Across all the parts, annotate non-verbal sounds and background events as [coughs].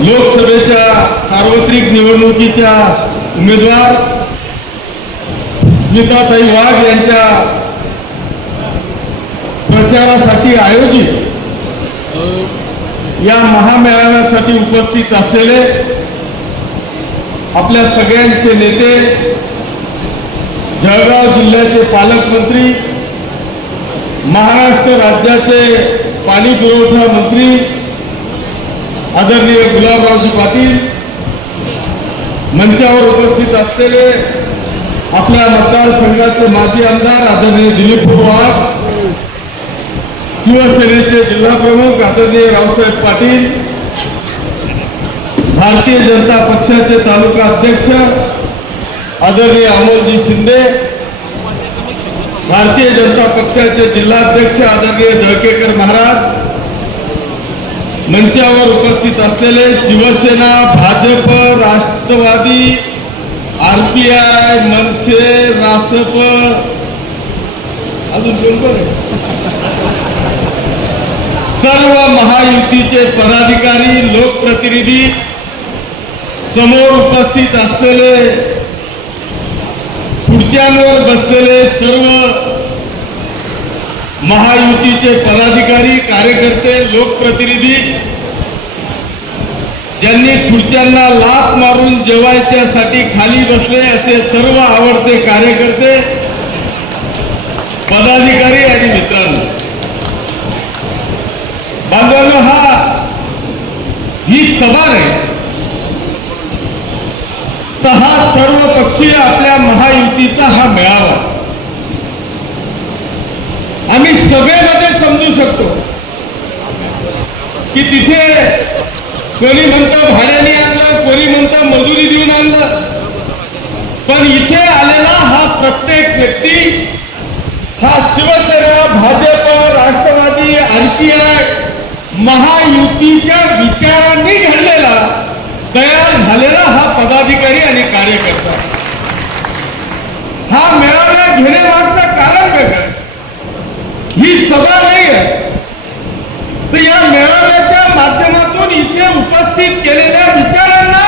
लोकसभेच्या सार्वत्रिक निवडणुकीच्या उमेदवार स्मिताताई वाघ यांच्या प्रचारासाठी आयोजित या महामेळाव्यासाठी उपस्थित असलेले आपल्या सगळ्यांचे नेते जळगाव जिल्ह्याचे पालकमंत्री महाराष्ट्र राज्याचे पाणी पुरवठा मंत्री आदरणीय गुलाबरावजी पाटील मंचावर उपस्थित असलेले आपल्या मतदारसंघाचे माजी आमदार आदरणीय दिलीप पवार शिवसेनेचे जिल्हाप्रमुख आदरणीय रावसाहेब पाटील भारतीय जनता पक्षाचे तालुका अध्यक्ष आदरणीय अमोलजी शिंदे भारतीय जनता पक्षाचे जिल्हाध्यक्ष आदरणीय जळकेकर महाराज मंचावर उपस्थित असलेले शिवसेना भाजप राष्ट्रवादी आरपीआय मनसे रासप. अजून कोण कोण सर्व महायुतीचे पदाधिकारी लोकप्रतिनिधी समोर उपस्थित असलेले खुर्च्यांवर बसलेले सर्व महायुतीचे पदाधिकारी कार्यकर्ते लोकप्रतिनिधी ज्यांनी खुर्च्यांना लात मारून जेवायच्यासाठी खाली बसले असे सर्व आवडते कार्यकर्ते पदाधिकारी आणि मित्रांनो. बांधवांनो हा ही सभा नाही. तर हा सर्व पक्षीय आपल्या महायुतीचा हा मेळावा. आम्ही सभेमध्ये समजू शकतो की तिथे कोणी म्हणतं भाड्याने आणलं कोणी म्हणतं मजुरी देऊन आणलं. पण इथे आलेला हा प्रत्येक व्यक्ती हा शिवसेना भाजप राष्ट्रवादी आरपीआय महायुतीच्या विचारांनी घडलेला तयार झालेला हा पदाधिकारी आणि कार्यकर्ता. हा मेळावा घेण्यामागचं कारण वेगळं. ही सभा नाही आहे. तर या मेळाव्याच्या माध्यमातून इथे उपस्थित केलेल्या विचारांना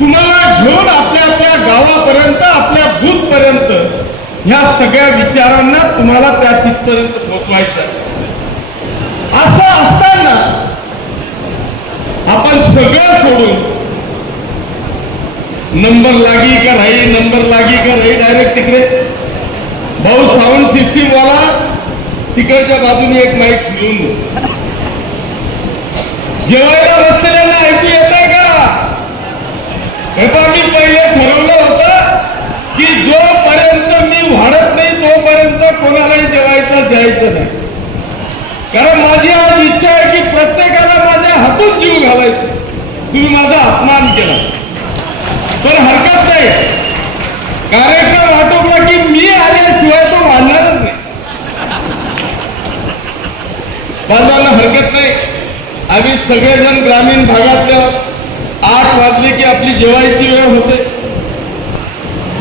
तुम्हाला घेऊन आपल्या आपल्या गावापर्यंत आपल्या बूथ पर्यंत ह्या सगळ्या विचारांना तुम्हाला त्या तिथपर्यंत पोहोचवायचं असं असताना आपण सगळं सोडून नंबर लागी का राही नंबर लागी का राही डायरेक्ट तिकडे. भाऊ साऊंड सिस्टीम वाला तिकडच्या बाजूने एक माईक फिरवून दे जेवायला बसलेल्यांना ऐकू येत आहे का? हे पण मी पहिले ठरवलं होतं की जोपर्यंत मी वाढत नाही तोपर्यंत कोणालाही जेवायचं द्यायचं नाही. कारण माझी आज इच्छा आहे की प्रत्येकाला माझ्या हातून जीव घालायचं. तुम्ही माझा अपमान केला. पण हरकत नाही. कार्यक्रम आटोपला की मी आल्याशिवाय तो वाढणारच नाही बांधवांना हरकत नाही. आम्ही सगळेजण ग्रामीण भागातल्या आठ वाजले की आपली जेवायची वेळ होते.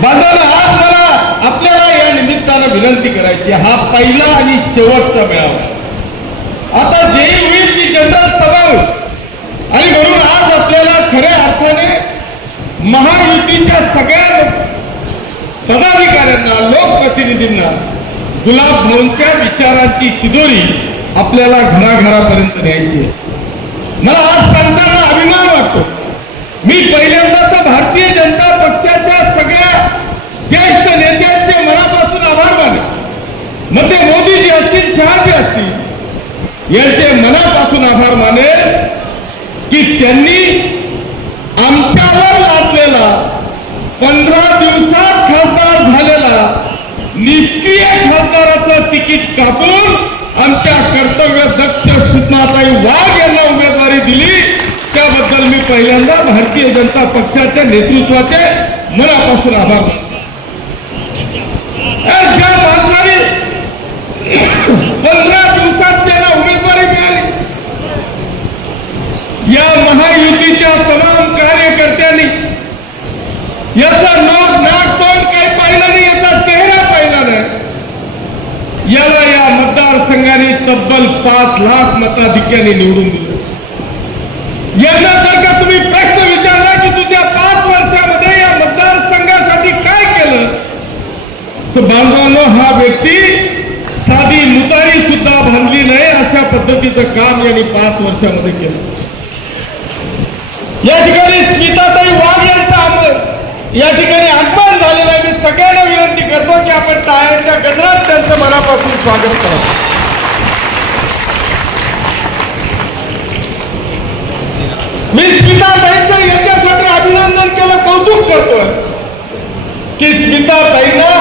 बांधवांना आज मला आपल्याला या निमित्तानं विनंती करायची हा पहिला आणि शेवटचा मेळावा आता जे होईल ती जनरल सभा होईल आणि म्हणून आज आपल्याला खऱ्या अर्थाने महायुतीच्या सगळ्या पदाधिकाऱ्यांना लोकप्रतिनिधींना गुलाब मोहनच्या विचारांची शिदोरी आपल्याला घराघरापर्यंत न्यायची आहे. मला आज सांगताना अभिमान वाटतो. मी पहिल्यांदा तर भारतीय जनता पक्षाच्या सगळ्या ज्येष्ठ नेत्यांचे मनापासून आभार माने मग ते मोदीजी असतील शहाजी असतील यांचे मनापासून आभार माने की त्यांनी आमच्यावर लादलेला पंधरा दिवसात खासदार झालेला निष्क्रिय खासदाराचं तिकीट कापून आमच्या कर्तव्य दक्ष सुषमाताई वाघ यांना उमेदवारी दिली त्याबद्दल मी पहिल्यांदा भारतीय जनता पक्षाच्या नेतृत्वाचे मनापासून आभार मानतो. [coughs] अ, ज्या माणसाने पंधरा दिवसात त्यांना उमेदवारी मिळाली या महायुतीच्या तमाम कार्यकर्त्यांनी याचा नाक नाक तोंड काही पाहिलं नाही याचा चेहरा पाहिला नाही याला या मतदारसंघाने तब्बल पाच लाख मताधिक्याने निवडून दिलं. यांना जर का तुम्ही प्रश्न विचारला की तू त्या पाच वर्षामध्ये या मतदारसंघासाठी काय केलं तर बांधवांनो हा व्यक्ती साधी मुतारी सुद्धा बांधली नाही अशा पद्धतीचं काम यांनी पाच वर्षामध्ये केलं. या ठिकाणी स्मिताताई वाघ यांचं आम- या ठिकाणी आगमन झालेलं आहे. मी सगळ्यांना विनंती करतो की आपण टाळ्यांच्या गजरात त्यांचं मनापासून स्वागत करा मी स्मिताताईंचं याच्यासाठी अभिनंदन केलं कौतुक करतोय. की स्मिताताईंना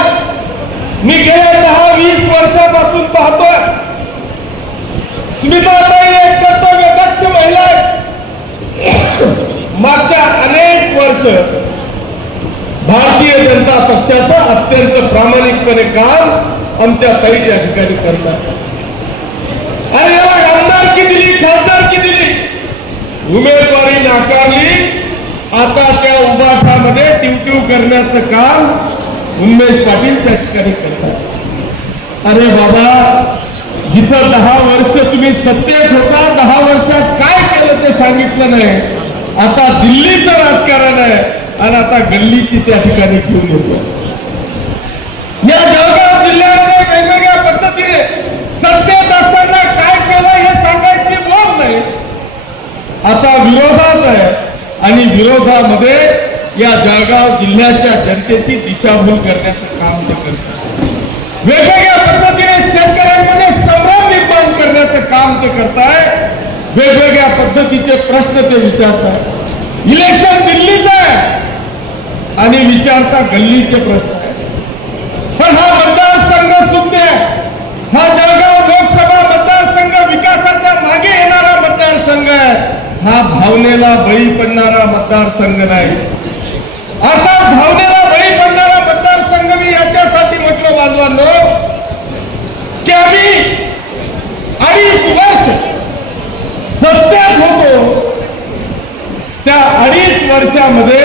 मी गेल्या दहा वीस वर्षापासून पाहतोय. स्मिताताई एक कर्तव्य दक्ष महिला मागच्या अनेक वर्ष भारतीय जनता पक्षाचं अत्यंत प्रामाणिकपणे काम आमच्या ताई या ठिकाणी करतात आणि याला आमदारकी दिली खासदारकी दिली उमेदवारी नाकारली आता त्या उभाठामध्ये टिवटिव करण्याचं काम उमेश पाटील त्या ठिकाणी करतात. अरे बाबा जिथं दहा वर्ष तुम्ही सत्तेत होता दहा वर्षात काय केलं ते सांगितलं नाही. आता दिल्लीचं राजकारण आहे आणि आता गल्लीची त्या ठिकाणी घेऊन येतो या जळगाव जिल्ह्यामध्ये वेगवेगळ्या पद्धतीने सत्तेत असताना काय केलं हे सांगायची बोल नाही. आता विरोधात आहे आणि विरोधामध्ये या जळगाव जिल्ह्याच्या जनतेची दिशाभूल करण्याचं काम ते करतात. वेगवेगळ्या पद्धतीने शेतकऱ्यांमध्ये संभ्रम निर्माण करण्याचं काम ते करताय. वेगवेगळ्या पद्धतीचे प्रश्न ते विचारतात. इलेक्शन दिल्लीच आहे. आणि विचारता गल्लीचे प्रश्न आहे पण हा मतदारसंघ सुद्धा हा जळगाव लोकसभा मतदारसंघ विकासाच्या मागे येणारा मतदारसंघ आहे. हा भावनेला बळी पडणारा मतदारसंघ नाही. आता भावनेला बळी पडणारा मतदारसंघ मी याच्यासाठी म्हटलं बांधवांनो. की आम्ही अडीच वर्ष सत्यात होतो त्या अडीच वर्षामध्ये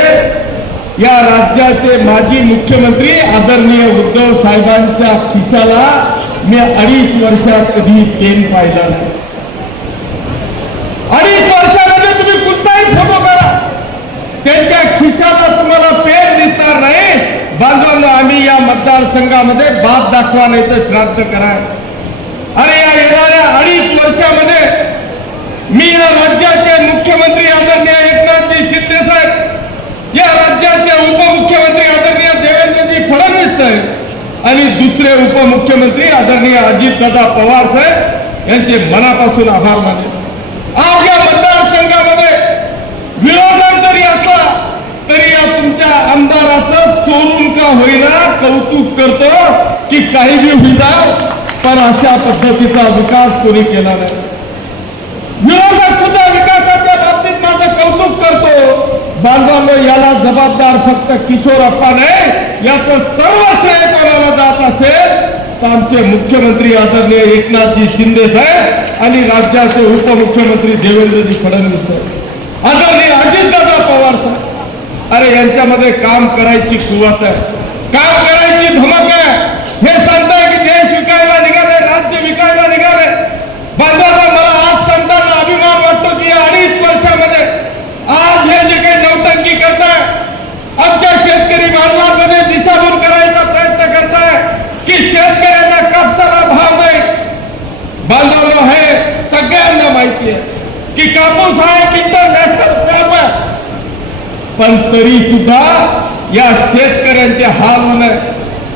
या राज्याचे माजी मुख्यमंत्री आदरणीय उद्धव साहेबांच्या खिशाला मी अडीच वर्षात कधी पेन पाहिला नाही अडीच वर्षामध्ये तुम्ही कुठलाही फोटो करा त्यांच्या खिशाला तुम्हाला पेन दिसणार नाही. बांधवांना आम्ही या मतदारसंघामध्ये बाद दाखवा नाही तर श्राद्ध करा. अरे या येणाऱ्या अडीच वर्षामध्ये मी या राज्याचे मुख्यमंत्री आदरणीय एकनाथजी शिंदे साहेब या राज्याचे उपमुख्यमंत्री आदरणीय देवेंद्रजी फडणवीस साहेब आणि दुसरे उपमुख्यमंत्री आदरणीय अजितदादा पवार साहेब यांचे मनापासून आभार मानले आज या मतदारसंघामध्ये विरोधक जरी असला तरी या तुमच्या आमदाराचं चोरून का होईना कौतुक करतो की काही बी होईना पण अशा पद्धतीचा विकास कोणी केला नाही. विरोधक सुद्धा विकासाच्या बाबतीत माझं कौतुक करतो. बांधवांनो याला जबाबदार फक्त किशोर अप्पा नाही याचं सर्व श्रेय कोणाला जात असेल तर आमचे मुख्यमंत्री आदरणीय एकनाथजी शिंदे साहेब आणि राज्याचे उपमुख्यमंत्री देवेंद्रजी फडणवीस साहेब. आदरणीय अरे यांच्यामध्ये काम करायची कुवत आहे. काम करायची धमक आहे. हे सांगताय की देश विकायला निघाले राज्य विकायला निघाले. बांधवांना मला आज सांगताना अभिमान वाटतो की या अडीच वर्षामध्ये आज हे जे काही नौटंकी करताय आमच्या शेतकरी बांधवांमध्ये दिशाभूल करायचा प्रयत्न करताय की शेतकऱ्यांना कापसाला भाव नाही. बांधवांना हे सगळ्यांना माहिती आहे की कापूस हा एक इंटरनॅशनल क्रॉप आहे. पण तरी सुद्धा या शेतकऱ्यांचे हाल होऊ नये.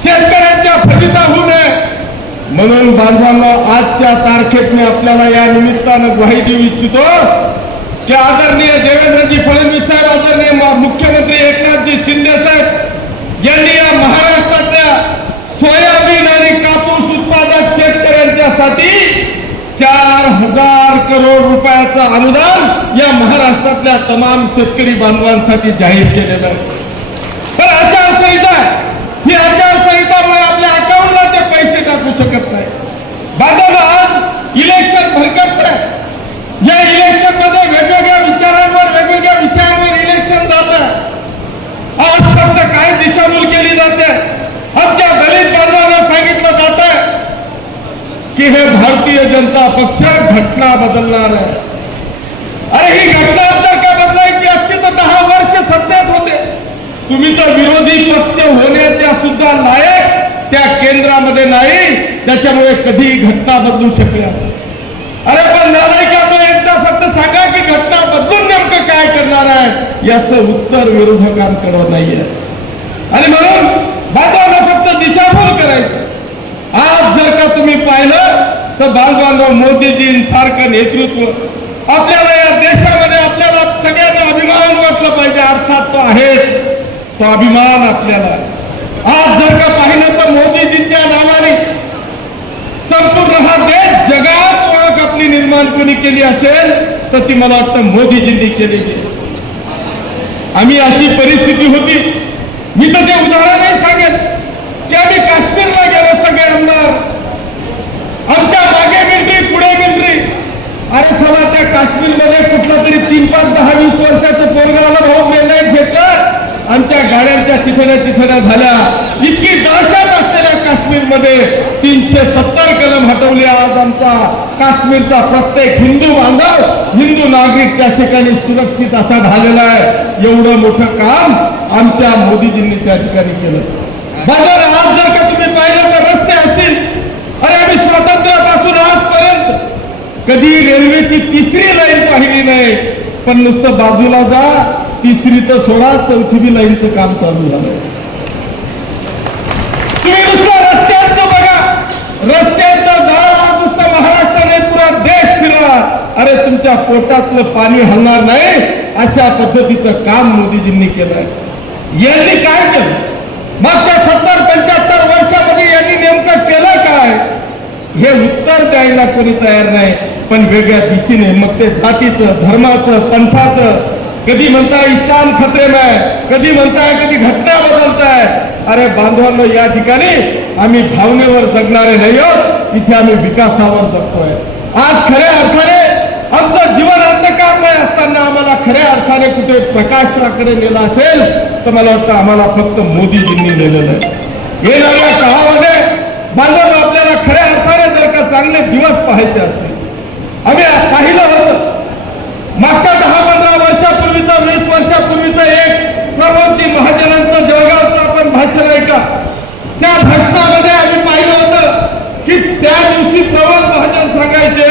शेतकऱ्यांच्या फजिता होऊ नये. म्हणून बांधवांना आजच्या तारखेत मी आपल्याला या निमित्तानं ग्वाही देऊ इच्छितो की आदरणीय देवेंद्रजी फडणवीस साहेब आदरणीय मुख्यमंत्री एकनाथजी शिंदे साहेब यांनी या महाराष्ट्रातल्या सोयाबीन आणि कापूस उत्पादक शेतकऱ्यांच्यासाठी हजार करोड रुपयाचं अनुदान या महाराष्ट्रातल्या तमाम शेतकरी बांधवांसाठी जाहीर केलेलं आहे. पण आचारसंहिता ही आचारसंहितामुळे आपल्या अकाउंटला ते पैसे टाकू शकत नाही. बाजार आज इलेक्शन भरकट आहे. या इलेक्शनमध्ये वेगवेगळ्या विचारांवर वेगवेगळ्या विषयांवर इलेक्शन जात आहे. आज फक्त काय दिशाभूल केली जाते? आमच्या दलित बांधवांना सांगितलं जात आहे की हे भारतीय जनता पक्ष घटना बदलणार आहे. अरे ही घटना जर का बदलायची असती तर दहा वर्ष सत्तेत होते. तुम्ही तर विरोधी पक्ष होण्याच्या सुद्धा लायक त्या केंद्रामध्ये नाही त्याच्यामुळे कधी घटना बदलू शकली असते अरे पण नालायकांना एकदा फक्त सांगा की घटना बदलून नेमकं काय करणार आहे याच उत्तर विरोधकांकडं नाहीये. आणि म्हणून बाबांना फक्त दिशाभूल करायची. आज जर का तुम्ही पाहिलं तर बांधवांना मोदीजींसारखं नेतृत्व आपल्याला या देशामध्ये आपल्याला सगळ्यांना अभिमान वाटलं पाहिजे अर्थात तो आहे तो अभिमान आपल्याला आज जर का पाहिलं तर मोदीजींच्या नावाने संपूर्ण हा देश जगात ओळख आपली निर्माण कोणी केली असेल तर ती मला वाटतं मोदीजींनी केलेली आम्ही अशी परिस्थिती होती. मी तर ते उदाहरणही सांगेन की आम्ही काश्मीरला आमच्या मागे मिलिटरी पुढे मिलिटरी अरे सला त्या काश्मीरमध्ये कुठला तरी तीन पाच दहा वीस वर्षाच्या पोरगाला भाऊ निर्णय घेतला आमच्या गाड्यांच्या तिथड्या तिथड्या झाल्या. इतकी दहशत असलेल्या काश्मीरमध्ये तीनशे सत्तर कलम हटवले आज आमचा काश्मीरचा प्रत्येक हिंदू बांधव हिंदू नागरिक त्या ठिकाणी सुरक्षित असा झालेला आहे. एवढं मोठं काम आमच्या मोदीजींनी त्या ठिकाणी केलं. बाजार आज जर का तुम्ही पाहिलं तर रस्ते असतील अरे आम्ही स्वातंत्र्यापासून आजपर्यंत कधी रेल्वेची तिसरी लाईन पाहिली नाही. पण नुसतं बाजूला जा तिसरी तर सोडा चौथी बी लाईनचं काम चालू झालंय तुम्ही नुसतं रस्त्यांचं बघा. रस्त्यांचा जाळा नुसतं महाराष्ट्राने पुरा देश फिरला अरे तुमच्या पोटातलं पाणी हलणार नाही अशा पद्धतीचं काम मोदीजींनी केलंय. यांनी काय केलं? मागच्या सत्तर पंच्याहत्तर वर्षामध्ये यांनी नेमकं केलं काय? हे उत्तर द्यायला कोणी तयार नाही. पण वेगळ्या दिशेने मग ते जातीचं धर्माचं पंथाचं. कधी म्हणताय इस्लाम खतरे आहे कधी म्हणताय कधी घटना बदलताय. अरे बांधवांनो या ठिकाणी आम्ही भावनेवर जगणारे नाही आहोत इथे आम्ही विकासावर जगतोय. आज खऱ्या अर्थाने आमचं जीवन अंधकारमय असताना आम्हाला खऱ्या अर्थाने कुठे प्रकाशाकडे नेलं असेल तर मला वाटतं आम्हाला फक्त मोदीजींनी नेलेलं आहे. येणाऱ्या काळामध्ये बांधव आपल्याला खऱ्या अर्थाने जर का चांगले दिवस पाहायचे असतील आम्ही पाहिलं होतं मागच्या दहा पंधरा वर्षापूर्वीचं वीस वर्षापूर्वीचं एक प्रमोदजी महाजनांचं असं नाही का? त्या भाषणामध्ये आम्ही पाहिलं होतं की त्या दिवशी प्रवास महाजन सांगायचे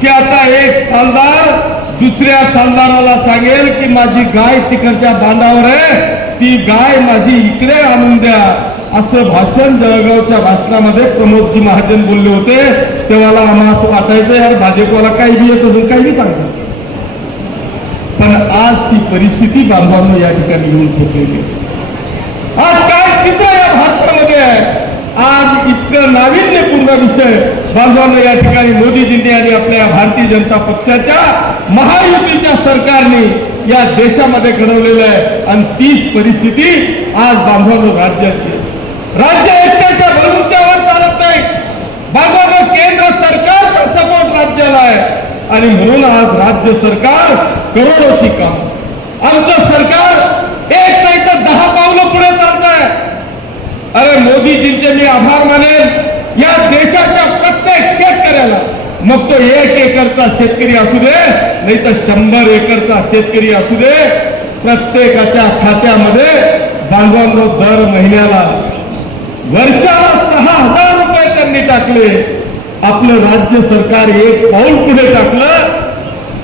की आता एक सालदार दुसऱ्या सालदाराला सांगेल की माझी गाय तिकडच्या बांधावर आहे. ती गाय माझी इकडे आणून द्या. असं भाषण जळगावच्या भाषणामध्ये प्रमोदजी महाजन बोलले होते. तेव्हाला आम्हाला असं वाटायचं यार भाजपला काही बी येत असून काही बी सांगतात. पण आज ती परिस्थिती बांधवांना या ठिकाणी येऊन ठेवलेली आहे. आज काय चित्र या भारतामध्ये? आहे आज इतकं नाविन्यपूर्ण विषय. बांधवांना या ठिकाणी मोदीजींनी आणि आपल्या भारतीय जनता पक्षाच्या महायुतीच्या सरकारने या देशामध्ये घडवलेलं आहे. आणि तीच परिस्थिती आज बांधवांनो राज्याची राज्य एकट्याच्या बलबुत्यावर चालत नाही. बांधवांनो केंद्र सरकारचा सपोर्ट राज्याला आहे. आणि म्हणून आज राज्य सरकार करोडोची काम. आमचं सरकार एक नाही तर दहा पावलं पुढे चालत आहे अरे मोदीजींचे मी आभार मानेन. या देशाच्या प्रत्येक शेतकऱ्याला. मग तो एक एकरचा शेतकरी असू दे नाही तर शंभर एकरचा शेतकरी असू दे प्रत्येकाच्या खात्यामध्ये बांधवांनो दर महिन्याला. वर्षाला सहा हजार रुपये त्यांनी टाकले. आपलं राज्य सरकार एक पाऊल पुढे टाकलं.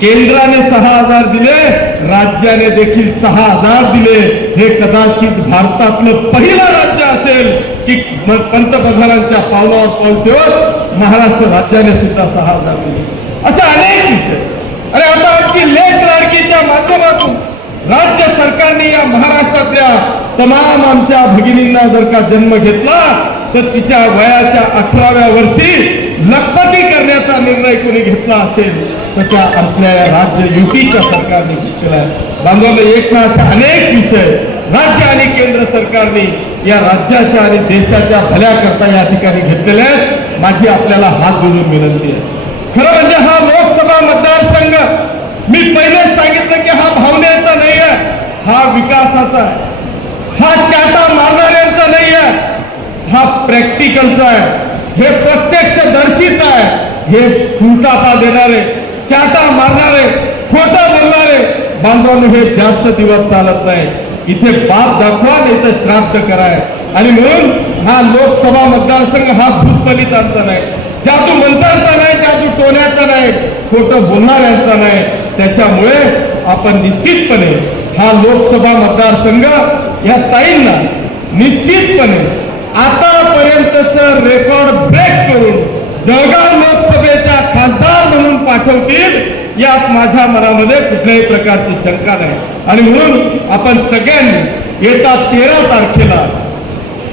केंद्राने सहा हजार दिले राज्याने देखील सहा हजार दिले. हे कदाचित भारतातलं पहिलं राज्य असेल की पंतप्रधानांच्या पावलावर पाऊल ठेवत महाराष्ट्र राज्याने सुद्धा सहा हजार दिले असे अनेक विषय. अरे आता आमची लेख लाडकीच्या माध्यमातून राज्य सरकारने या महाराष्ट्रातल्या तमाम आमच्या भगिनींना जर का जन्म घेतला तर तिच्या वयाच्या अठराव्या वर्षी लखपती करण्याचा निर्णय कोणी घेतला असेल तर त्या आपल्या राज्य युतीच्या सरकारने घेतलेला आहे. बांधवांना एक ना असे अनेक विषय राज्य आणि केंद्र सरकारने या राज्याच्या आणि देशाच्या भल्याकरता या ठिकाणी घेतलेल्या आहेत. माझी आपल्याला हात जोडून विनंती आहे. खरं म्हणजे हा लोकसभा मतदारसंघ मी पहिलेच सांगितलं की हा भावनेचा नाही आहे हा विकासाचा आहे. हा चाटा मारणाऱ्यांचा नाही आहे हा प्रॅक्टिकलचा आहे. हे प्रत्यक्षदर्शीचा आहे. हे फुलतापा देणारे चाटा मारणारे खोटा बोलणारे बांधवांनी हे जास्त दिवस चालत नाही. इथे बाप दाखवा नाही तर श्राद्ध कराय. आणि म्हणून हा लोकसभा मतदारसंघ हा भूतपलितांचा नाही. जादू मंत्राचा नाही जादू टोण्याचा नाही खोटं बोलणाऱ्यांचा नाही. त्याच्यामुळे आपण निश्चितपणे हा लोकसभा मतदारसंघ या ताईंना निश्चितपणे आतापर्यंतच रेकॉर्ड ब्रेक करून जळगाव लोकसभेच्या खासदार पाठवतील यात माझ्या मनामध्ये कुठल्याही प्रकारची शंका नाही. आणि म्हणून आपण सगळ्यांनी येता तेरा तारखेला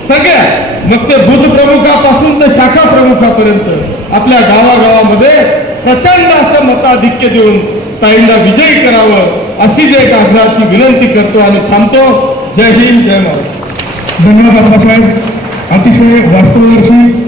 सगळ्या मग ते बुध प्रमुखापासून ते शाखा प्रमुखापर्यंत आपल्या गावागावामध्ये प्रचंड असं मताधिक्य देऊन ताईंना विजयी करावं अशी जे आग्रहाची विनंती करतो आणि थांबतो. जय हिंद जय महाराज धन्यवाद बाबासाहेब. अतिशय वास्तवदर्शी